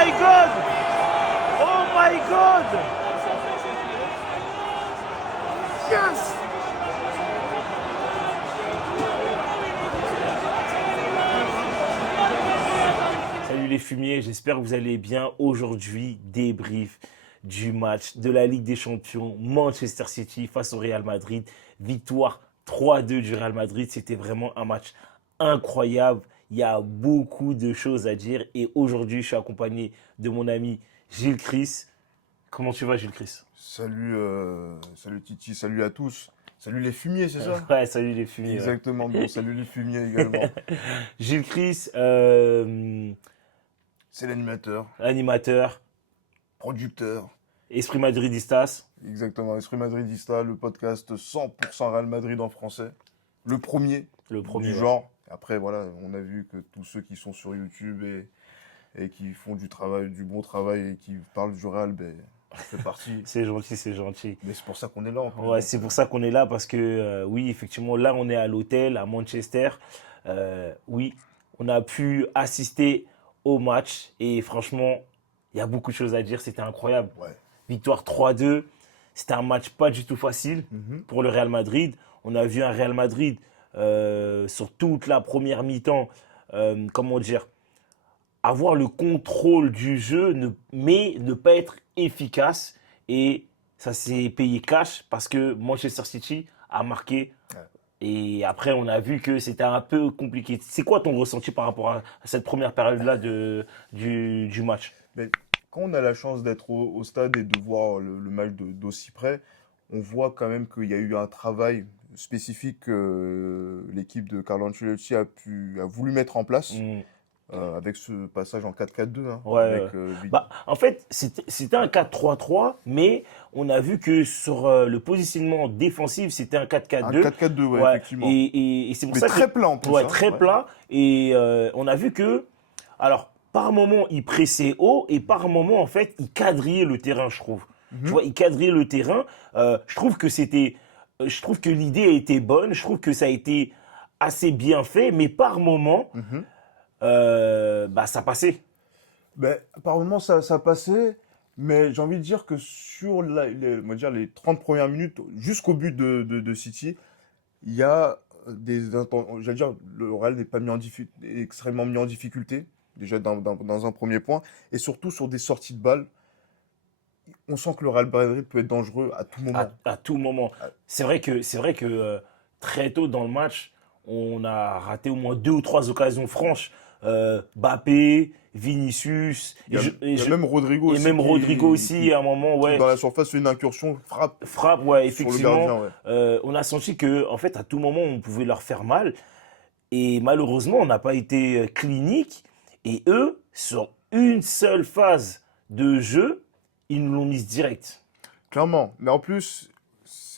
my God! Oh my God! Yes! Salut les fumiers, j'espère que vous allez bien. Aujourd'hui, débrief du match de la Ligue des Champions, Manchester City face au Real Madrid. Victoire 3-2 du Real Madrid. C'était vraiment un match incroyable. Il y a beaucoup de choses à dire. Et aujourd'hui, je suis accompagné de mon ami Gilles Chris. Comment tu vas, Gilles Chris? Salut, salut Titi, salut à tous. Salut les fumiers, c'est ça? Ouais, salut les fumiers. Exactement, bon, salut les fumiers également. Gilles Chris, C'est l'animateur, animateur, producteur. Esprit Madridistas. Exactement, Esprit Madridista, le podcast 100% Real Madrid en français. Le premier Le premier, du ouais. genre. Après, voilà, on a vu que tous ceux qui sont sur YouTube et qui font du travail, du bon travail et qui parlent du Real, ben, on fait partie. C'est gentil, c'est gentil. Mais c'est pour ça qu'on est là en plus. Ouais, donc, c'est pour ça qu'on est là parce que oui, effectivement, là on est à l'hôtel à Manchester. Oui, on a pu assister au match et franchement, il y a beaucoup de choses à dire. C'était incroyable. Ouais. Victoire 3-2. C'était un match pas du tout facile Mhm. pour le Real Madrid. On a vu un Real Madrid sur toute la première mi-temps, comment dire, avoir le contrôle du jeu, mais ne pas être efficace. Et ça s'est payé cash parce que Manchester City a marqué. Ouais. Et après, on a vu que c'était un peu compliqué. C'est quoi ton ressenti par rapport à cette première période-là du match? Mais quand on a la chance d'être au stade et de voir le match d'aussi près, on voit quand même qu'il y a eu un travail spécifique que l'équipe de Carlo Ancelotti a voulu mettre en place Mm. avec ce passage en 4-4-2, hein, Ouais. avec Bah, en fait, c'était un 4-3-3, mais on a vu que sur le positionnement défensif, c'était un un 4-4-2. 4-4-2, ouais, Ouais. effectivement. Et c'est pour Mais ça très que, plat en plus. ouais, Hein, très ouais. plat. Et on a vu que, alors, par moment, il pressait haut et par moment, en fait, il quadrillait le terrain, je trouve. Tu Mhm. vois, il quadrillait le terrain. Je trouve que je trouve que l'idée a été bonne. Je trouve que ça a été assez bien fait, mais par moment, Mhm. bah, ça passait. Ben, par moments, ça passait, mais j'ai envie de dire que sur on va dire les 30 premières minutes, jusqu'au but de City, il y a j'allais dire, le Real n'est pas extrêmement mis en difficulté, déjà dans un premier point, et surtout sur des sorties de balles, on sent que le Real Madrid peut être dangereux à tout moment. À tout moment. Ah, C'est vrai que très tôt dans le match, on a raté au moins deux ou trois occasions franches. Mbappé, Vinicius, il y a même Rodrigo et aussi même Rodrigo aussi, à un moment, qui, ouais, dans la surface, fait une incursion, frappe frappe, ouais, sur le effectivement. gardien. Ouais. On a senti que, en fait, à tout moment, on pouvait leur faire mal. Et malheureusement, on n'a pas été clinique. Et eux, sur une seule phase de jeu, ils nous l'ont mise direct. Clairement. Mais en plus,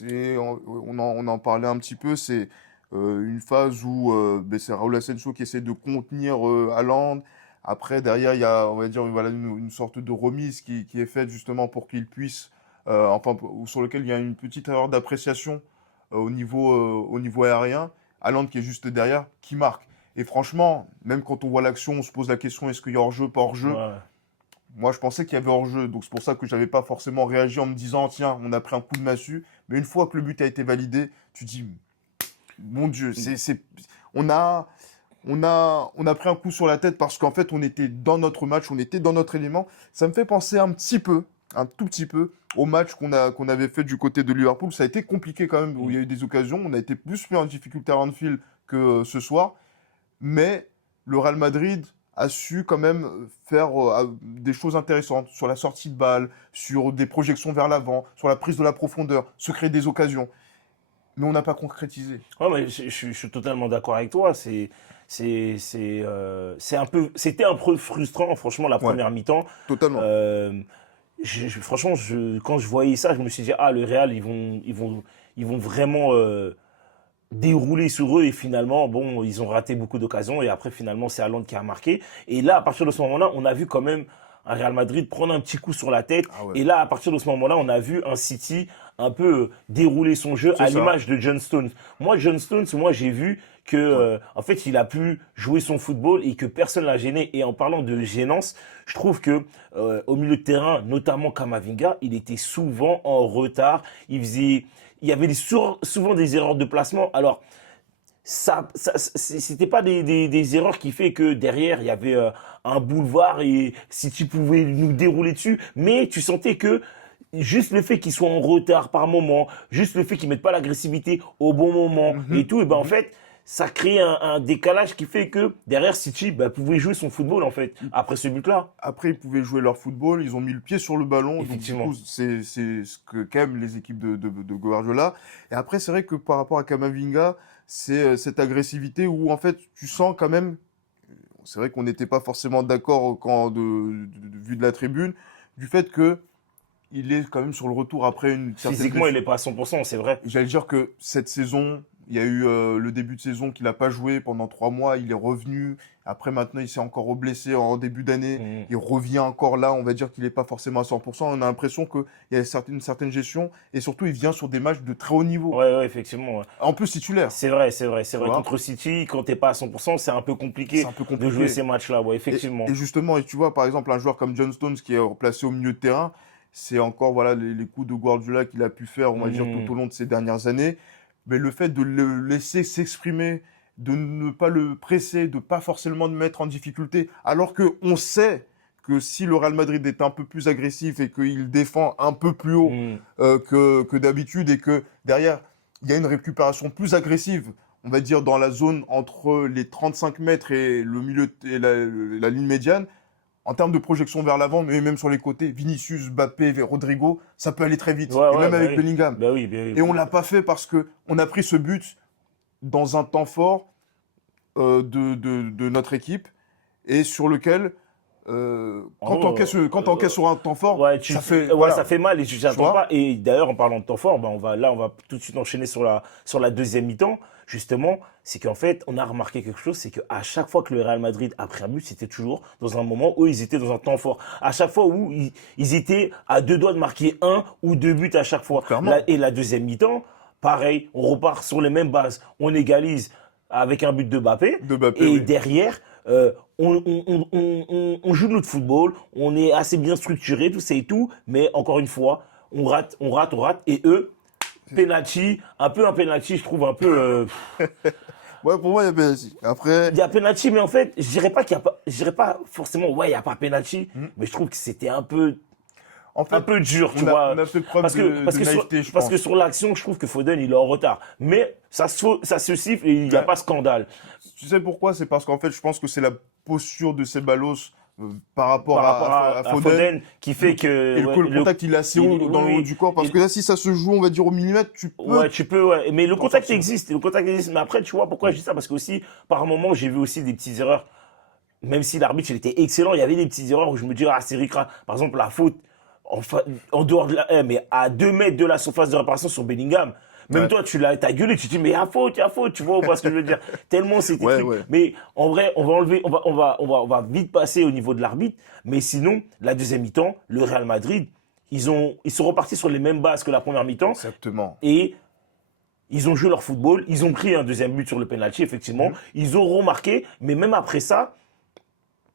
on en parlait un petit peu, c'est une phase où ben, c'est Raúl Asensio qui essaie de contenir Haaland. Après, derrière, il y a, on va dire, voilà, une sorte de remise qui est faite justement pour qu'il puisse, enfin, sur lequel il y a une petite erreur d'appréciation au niveau aérien. Haaland qui est juste derrière, qui marque. Et franchement, même quand on voit l'action, on se pose la question, est-ce qu'il y a hors-jeu, pas hors-jeu? Ouais. Moi, je pensais qu'il y avait hors-jeu, donc c'est pour ça que j'avais pas forcément réagi en me disant, tiens, on a pris un coup de massue. Mais une fois que le but a été validé, tu dis, mon Dieu, on a pris un coup sur la tête parce qu'en fait, on était dans notre match, on était dans notre élément. Ça me fait penser un petit peu, un tout petit peu, au match qu'on avait fait du côté de Liverpool. Ça a été compliqué quand même, où il y a eu des occasions. On a été plus mis en difficulté à Anfield que ce soir. Mais le Real Madrid a su quand même faire des choses intéressantes sur la sortie de balle, sur des projections vers l'avant, sur la prise de la profondeur, se créer des occasions. Mais on n'a pas concrétisé. Ouais, mais je suis totalement d'accord avec toi. C'était un peu frustrant, franchement, la Ouais, première mi-temps. totalement. Euh, Franchement, quand je voyais ça, je me suis dit, ah, le Real, ils vont vraiment dérouler sur eux. Et finalement, bon, ils ont raté beaucoup d'occasions. Et après, finalement, c'est Haaland qui a marqué. Et là, à partir de ce moment-là, on a vu quand même un Real Madrid prendre un petit coup sur la tête. Ah ouais. Et là, à partir de ce moment-là, on a vu un City un peu dérouler son jeu C'est à ça. l'image de John Stones. Moi, John Stones, j'ai vu que en fait, il a pu jouer son football et que personne l'a gêné. Et en parlant de gênance, je trouve que au milieu de terrain, notamment Camavinga, il était souvent en retard. Il y avait souvent des erreurs de placement. Alors, c'était pas des erreurs qui fait que derrière il y avait un boulevard et si tu pouvais nous dérouler dessus, mais tu sentais que juste le fait qu'ils soient en retard par moment, juste le fait qu'ils mettent pas l'agressivité au bon moment et tout, et ben en fait ça crée un décalage qui fait que derrière City pouvait jouer son football en fait après ce but-là. Après, ils pouvaient jouer leur football, ils ont mis le pied sur le ballon. Donc, du Effectivement. coup, c'est ce que qu'aiment les équipes de Guardiola. Et après, c'est vrai que par rapport à Camavinga, c'est cette agressivité où, en fait, tu sens quand même, c'est vrai qu'on n'était pas forcément d'accord vu de la tribune, du fait que il est quand même sur le retour après une certaine Physiquement, il blessure. est pas à 100%, c'est vrai. J'allais dire que cette saison, il y a eu le début de saison qu'il n'a pas joué pendant 3 mois. Il est revenu. Après, maintenant, il s'est encore reblessé en début d'année. Mhm. Il revient encore là. On va dire qu'il n'est pas forcément à 100%. On a l'impression qu'il y a une certaine gestion. Et surtout, il vient sur des matchs de très haut niveau. Ouais, effectivement. Ouais. En plus, titulaire. C'est vrai. vois. Contre City, quand t'es pas à 100%, c'est un peu C'est compliqué un peu de compliqué. jouer ces matchs-là. Ouais, Et, effectivement. et justement, et tu vois, par exemple, un joueur comme John Stones qui est placé au milieu de terrain, c'est encore voilà, les coups de Guardiola qu'il a pu faire, on va dire, tout au long de ces dernières années. Mais le fait de le laisser s'exprimer, de ne pas le presser, de pas forcément le mettre en difficulté, alors qu'on sait que si le Real Madrid est un peu plus agressif et qu'il défend un peu plus haut Mhm. que d'habitude et que derrière, il y a une récupération plus agressive, on va dire dans la zone entre les 35 mètres et le milieu et la ligne médiane, en termes de projection vers l'avant, mais même sur les côtés, Vinicius, Mbappé, Rodrigo, ça peut aller très vite. Ouais, Et même avec oui. Bellingham. Oui. Et on l'a pas fait parce que on a pris ce but dans un temps fort de notre équipe et sur lequel, quand Oh, tu encaisses sur un temps fort, Ouais, ça fait, ouais, voilà, ça fait mal et tu t'y attends vois. pas. Et d'ailleurs, en parlant de temps fort, on va tout de suite enchaîner sur la deuxième mi-temps. Justement, c'est qu'en fait, on a remarqué quelque chose, c'est qu'à chaque fois que le Real Madrid a pris un but, c'était toujours dans un moment où ils étaient dans un temps fort. À chaque fois où ils étaient à 2 doigts de marquer 1 ou 2 buts à chaque fois. Clairement. Et la deuxième mi-temps, pareil, on repart sur les mêmes bases. On égalise avec un but de Mbappé. De Mbappé, Et oui. derrière, on joue notre football, on est assez bien structuré, tout ça et tout, mais encore une fois, on rate, et eux, penalty, un peu un penalty, je trouve un peu. Ouais, pour moi, il y a penalty. Après, Il y a penalty, mais en fait, je dirais pas qu'il y a pas, je dirais pas forcément, ouais, il y a pas penalty, mais je trouve que c'était un peu en fait, dur, tu on vois. a fait preuve Parce de que naïveté, je parce pense. que sur l'action, je trouve que Foden, il est en retard. Mais ça se siffle et il n'y a Ouais. pas scandale. Tu sais pourquoi? C'est parce qu'en fait, je pense que c'est la posture de Ceballos par rapport Par rapport à Foden, qui fait que. Et ouais, le contact, il est assez haut dans le haut du corps. Parce que là, si ça se joue, on va dire au millimètre, tu peux. Ouais, tu peux, ouais. Mais le t'en contact sortir. existe. Le contact existe. Mais après, tu vois pourquoi je dis ça? Parce que aussi, par moment, j'ai vu aussi des petites erreurs. Même si l'arbitre, il était excellent, il y avait des petites erreurs où je me dis, ah, c'est ricra. Par exemple, la faute en dehors de mais à 2 mètres de la surface de réparation sur Bellingham. Même Ouais. toi, t'as gueulé, tu te dis, mais il y a faute, tu vois, ou pas ce que je veux dire. Tellement c'était Ouais, truc. ouais. Mais en vrai, on va vite passer au niveau de l'arbitre. Mais sinon, la deuxième mi-temps, le Real Madrid, ils sont repartis sur les mêmes bases que la première mi-temps. Exactement. Et ils ont joué leur football, ils ont pris un deuxième but sur le penalty, effectivement. Ils ont remarqué, mais même après ça,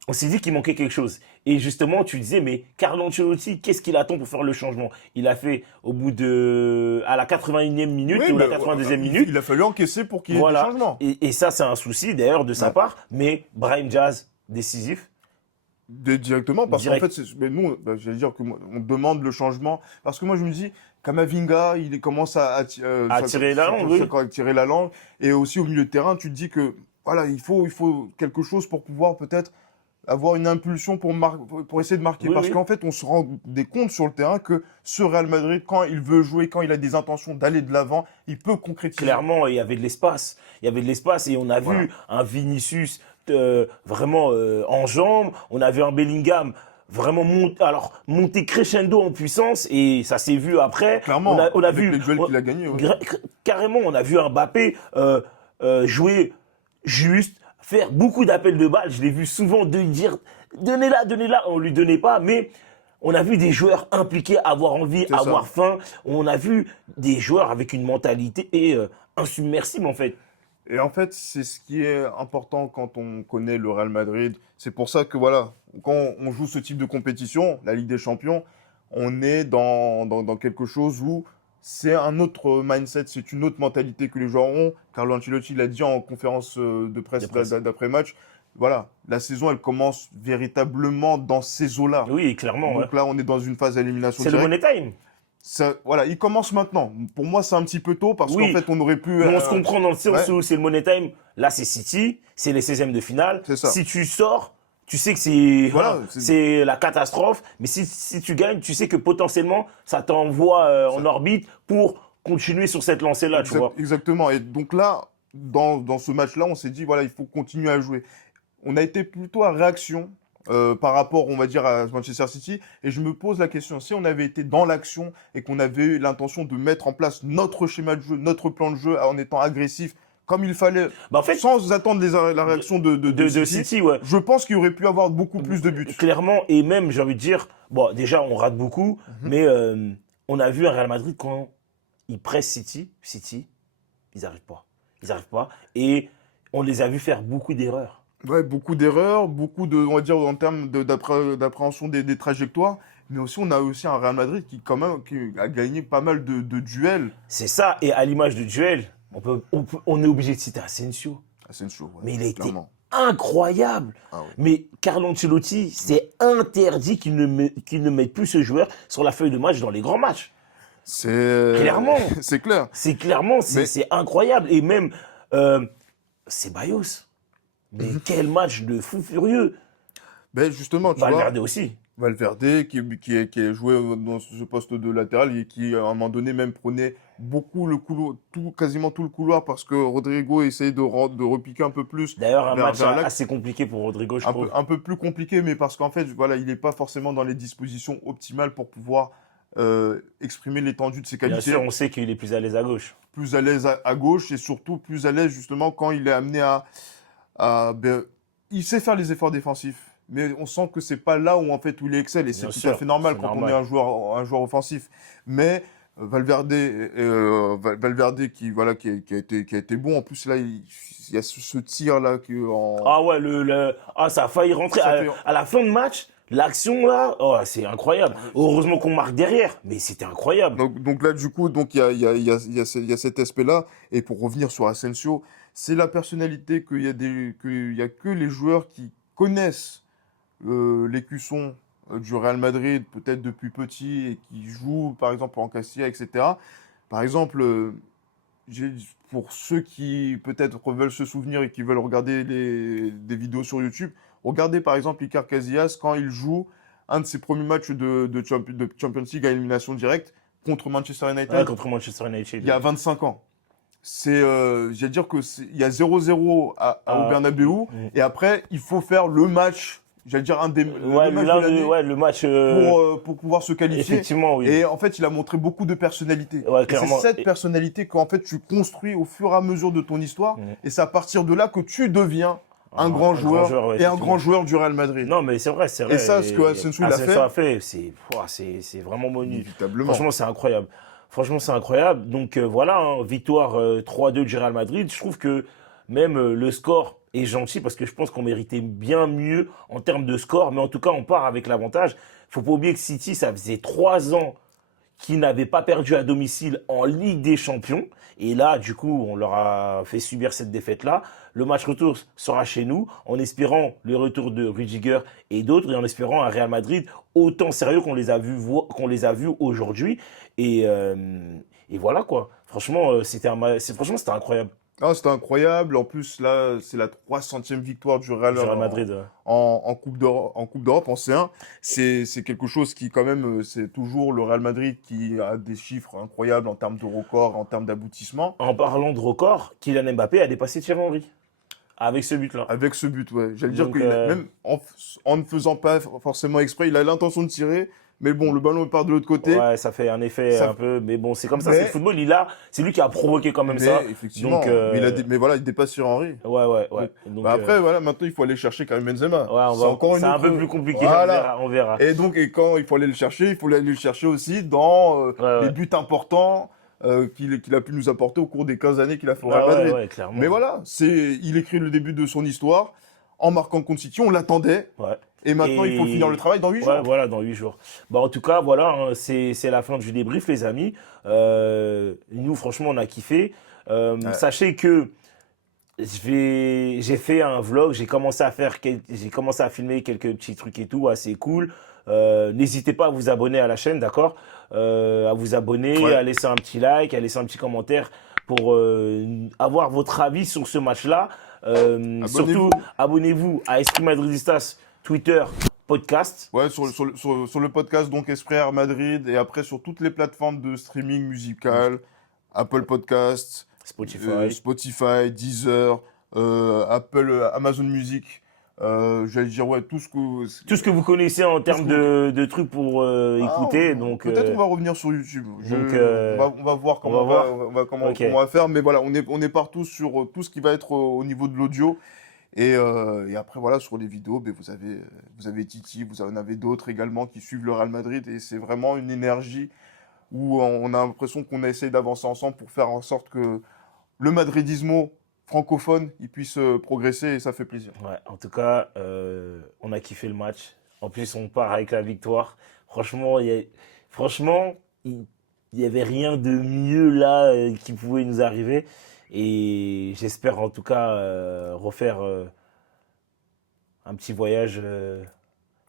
on s'est dit qu'il manquait quelque chose. Et justement, tu disais, mais Carlo Ancelotti, qu'est-ce qu'il attend pour faire le changement? Il a fait à la 81e minute Oui, ou la mais, 82e minute. il a fallu encaisser pour qu'il y ait Voilà. des changements. Et ça, c'est un souci d'ailleurs de sa Ouais. part. Mais Brahim Diaz, décisif. Directement, parce qu'en Direct. fait, mais nous, j'allais dire on demande le changement. Parce que moi, je me dis, Kamavinga, il commence à tirer la langue, oui. à tirer la langue. Et aussi au milieu de terrain, tu te dis que voilà, il faut quelque chose pour pouvoir peut-être avoir une impulsion pour essayer de marquer. Oui, Parce oui. qu'en fait, on se rend des comptes sur le terrain que ce Real Madrid, quand il veut jouer, quand il a des intentions d'aller de l'avant, il peut concrétiser. Clairement, il y avait de l'espace. Il y avait de l'espace et on a Voilà. vu un Vinicius vraiment en jambes. On a vu un Bellingham vraiment monter crescendo en puissance et ça s'est vu après. Clairement, on a avec vu les duels qu'il a gagnés. Ouais. carrément, on a vu un Mbappé jouer juste, faire beaucoup d'appels de balles. Je l'ai vu souvent dire donnez-la, on lui donnait pas, mais on a vu des joueurs impliqués, avoir envie, C'est ça. avoir faim. On a vu des joueurs avec une mentalité insubmersible en fait. Et en fait, c'est ce qui est important quand on connaît le Real Madrid. C'est pour ça que voilà, quand on joue ce type de compétition, la Ligue des Champions, on est dans quelque chose où c'est un autre mindset, c'est une autre mentalité que les joueurs ont. Carlo Ancelotti l'a dit en conférence de presse d'après-match. Voilà, la saison, elle commence véritablement dans ces eaux-là. Oui, clairement. Donc là, on est dans une phase d'élimination C'est le directe. money time. Voilà, il commence maintenant. Pour moi, c'est un petit peu tôt parce Oui. qu'en fait, on aurait pu. Mais on se comprend dans le sens ouais. où c'est le money time. Là, c'est City, c'est les 16e de finale. C'est ça. Si tu sors, tu sais que c'est Voilà, c'est la catastrophe. Mais si tu gagnes, tu sais que potentiellement, ça t'envoie en orbite pour continuer sur cette lancée-là, tu vois. Exactement. Et donc là, dans ce match-là, on s'est dit, voilà, il faut continuer à jouer. On a été plutôt à réaction par rapport, on va dire, à Manchester City. Et je me pose la question, si on avait été dans l'action et qu'on avait eu l'intention de mettre en place notre schéma de jeu, notre plan de jeu en étant agressif, comme il fallait, Bah, en fait, sans attendre la réaction de City, ouais. je pense qu'il aurait pu avoir beaucoup plus de buts. Clairement, et même, j'ai envie de dire, bon, déjà, on rate beaucoup, mais on a vu un Real Madrid quand ils pressent City, ils n'arrivent pas. Ils n'arrivent pas. Et on les a vus faire beaucoup d'erreurs. Ouais, beaucoup d'erreurs, beaucoup de, on va dire, en termes d'appréhension des trajectoires. Mais aussi, on a aussi un Real Madrid qui, quand même, qui a gagné pas mal de duels. C'est ça. Et à l'image du duel, on est obligé de citer Asensio. Asensio, ouais, Mais il a été clairement. incroyable. Ah ouais. Mais Carlo Ancelotti, c'est interdit qu'il ne mette plus ce joueur sur la feuille de match dans les grands matchs. Clairement. C'est clair. C'est clairement, c'est incroyable. Et même, c'est Bayos. Mais quel match de fou furieux. Ben justement, tu Valverde vois, aussi. Valverde qui a joué dans ce poste de latéral et qui, à un moment donné, même prenait beaucoup le couloir, quasiment tout le couloir parce que Rodrigo essayait de repiquer un peu plus. D'ailleurs, un match vers l'axe. assez compliqué pour Rodrigo, je trouve. Un peu plus compliqué, mais parce qu'en fait, voilà, il n'est pas forcément dans les dispositions optimales pour pouvoir exprimer l'étendue de ses Bien qualités. sûr, on sait qu'il est plus à l'aise à gauche. Plus à l'aise à gauche et surtout plus à l'aise justement quand il est amené ben, il sait faire les efforts défensifs, mais on sent que c'est pas là où en fait où il excelle et c'est Bien tout sûr, à fait normal c'est quand normal. on est un joueur offensif. Mais Valverde, Valverde qui voilà qui a été bon. En plus là, il y a ce tir là qui Ah ouais, ça a failli rentrer. Ça fait- À la fin de match, l'action là, oh, c'est incroyable. Heureusement qu'on marque derrière, mais c'était incroyable. Donc là, du coup, donc il y a cet aspect-là. Et pour revenir sur Asensio, c'est la personnalité qu'il y a que les joueurs qui connaissent l'écusson du Real Madrid, peut-être depuis petit, et qui jouent, par exemple, en Castilla, etc. Par exemple, pour ceux qui peut-être veulent se souvenir et qui veulent regarder des vidéos sur YouTube, regardez par exemple Iker Casillas quand il joue un de ses premiers matchs de Champions League à élimination directe contre Manchester United. Ouais, contre Manchester United. Il y a 25 ans. J'allais dire il y a 0-0 au Bernabeu et après il faut faire le match, j'allais dire le match de l'année le match pour pouvoir se qualifier. effectivement, oui. Et en fait, il a montré beaucoup de personnalité. Ouais, Et clairement. c'est cette personnalité qu'en fait tu construis au fur et à mesure de ton histoire Mhm. et c'est à partir de là que tu deviens un grand joueur ouais, et un effectivement. grand joueur du Real Madrid. Non, mais c'est vrai, c'est vrai. Et ça, ce que Asensio il a fait, c'est vraiment monumental. inévitablement. Franchement, c'est incroyable. Franchement, c'est incroyable. Donc voilà, hein, victoire 3-2 du Real Madrid. Je trouve que même le score est gentil parce que je pense qu'on méritait bien mieux en termes de score. Mais en tout cas, on part avec l'avantage. Faut pas oublier que City, ça faisait 3 ans qu'ils n'avaient pas perdu à domicile en Ligue des Champions. Et là, du coup, on leur a fait subir cette défaite-là. Le match retour sera chez nous, en espérant le retour de Rudiger et d'autres, et en espérant un Real Madrid autant sérieux qu'on les a vus aujourd'hui. Et voilà quoi. Franchement, c'était incroyable. Ah, c'était incroyable. En plus, là, c'est la 300e victoire du Real, Du Real Madrid. en Coupe d'Europe, en C1. C'est quelque chose qui, quand même, c'est toujours le Real Madrid qui a des chiffres incroyables en termes de records, en termes d'aboutissement. En parlant de record, Kylian Mbappé a dépassé Thierry Henry avec ce but-là. Avec ce but, ouais. J'allais dire Donc, que même en ne faisant pas forcément exprès, il a l'intention de tirer, Mais bon, le ballon part de l'autre côté. Ouais, ça fait un effet Ça- un peu, mais bon, c'est comme ça, Mais- c'est le football. C'est lui qui a provoqué quand même Mais ça. effectivement, Donc, mais voilà, il dépasse sur Henry. ouais. Donc, Donc, bah après, voilà, maintenant il faut aller chercher Karim Benzema. ouais, C'est encore une c'est un autre. peu plus compliqué. Voilà. On verra. Et donc, et quand il faut aller le chercher, il faut aller le chercher aussi dans Ouais. les buts importants qu'il a pu nous apporter au cours des 15 années qu'il a fait au Ouais, Real Madrid. ouais, clairement. Mais voilà, il écrit le début de son histoire en marquant contre City. On l'attendait. Ouais. Et maintenant, il faut Et- finir le travail dans 8 Ouais, jours. voilà, dans 8 jours. Bah, en tout cas, voilà, hein, c'est la fin du débrief, les amis. Nous, franchement, on a kiffé. Ouais. Sachez que j'ai fait un vlog, j'ai commencé à filmer quelques petits trucs et tout, assez cool. N'hésitez pas à vous abonner à la chaîne, d'accord? À vous abonner, Ouais. à laisser un petit like, à laisser un petit commentaire pour avoir votre avis sur ce match-là. Surtout, abonnez-vous à Esprit Madridistas, Twitter, podcast. Ouais, sur le podcast, donc Esprit Real Madrid, et après sur toutes les plateformes de streaming musical, Apple Podcasts, Spotify, Deezer, Amazon Music, j'allais dire, ouais, Tout ce que vous connaissez en termes de trucs pour écouter. Donc, peut-être on va revenir sur YouTube. donc, on va voir comment comment Ok. on va faire, mais voilà, on est partout sur tout ce qui va être au niveau de l'audio. Et après, voilà, sur les vidéos, ben, vous avez Titi, vous en avez d'autres également qui suivent le Real Madrid. Et c'est vraiment une énergie où on a l'impression qu'on essaye d'avancer ensemble pour faire en sorte que le madridismo francophone il puisse progresser, et ça fait plaisir. ouais, en tout cas, on a kiffé le match. En plus, on part avec la victoire. Franchement, il y avait rien de mieux là qui pouvait nous arriver. Et j'espère en tout cas refaire un petit voyage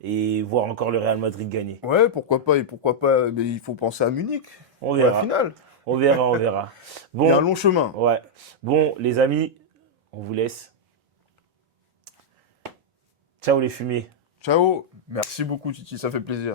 et voir encore le Real Madrid gagner. Ouais, pourquoi pas, et pourquoi pas, mais il faut penser à Munich On pour la verra, finale. on verra, on verra. Il y a un Bon, long chemin. ouais. Bon, les amis, on vous laisse. Ciao les fumiers. Ciao, merci beaucoup Titi, ça fait plaisir.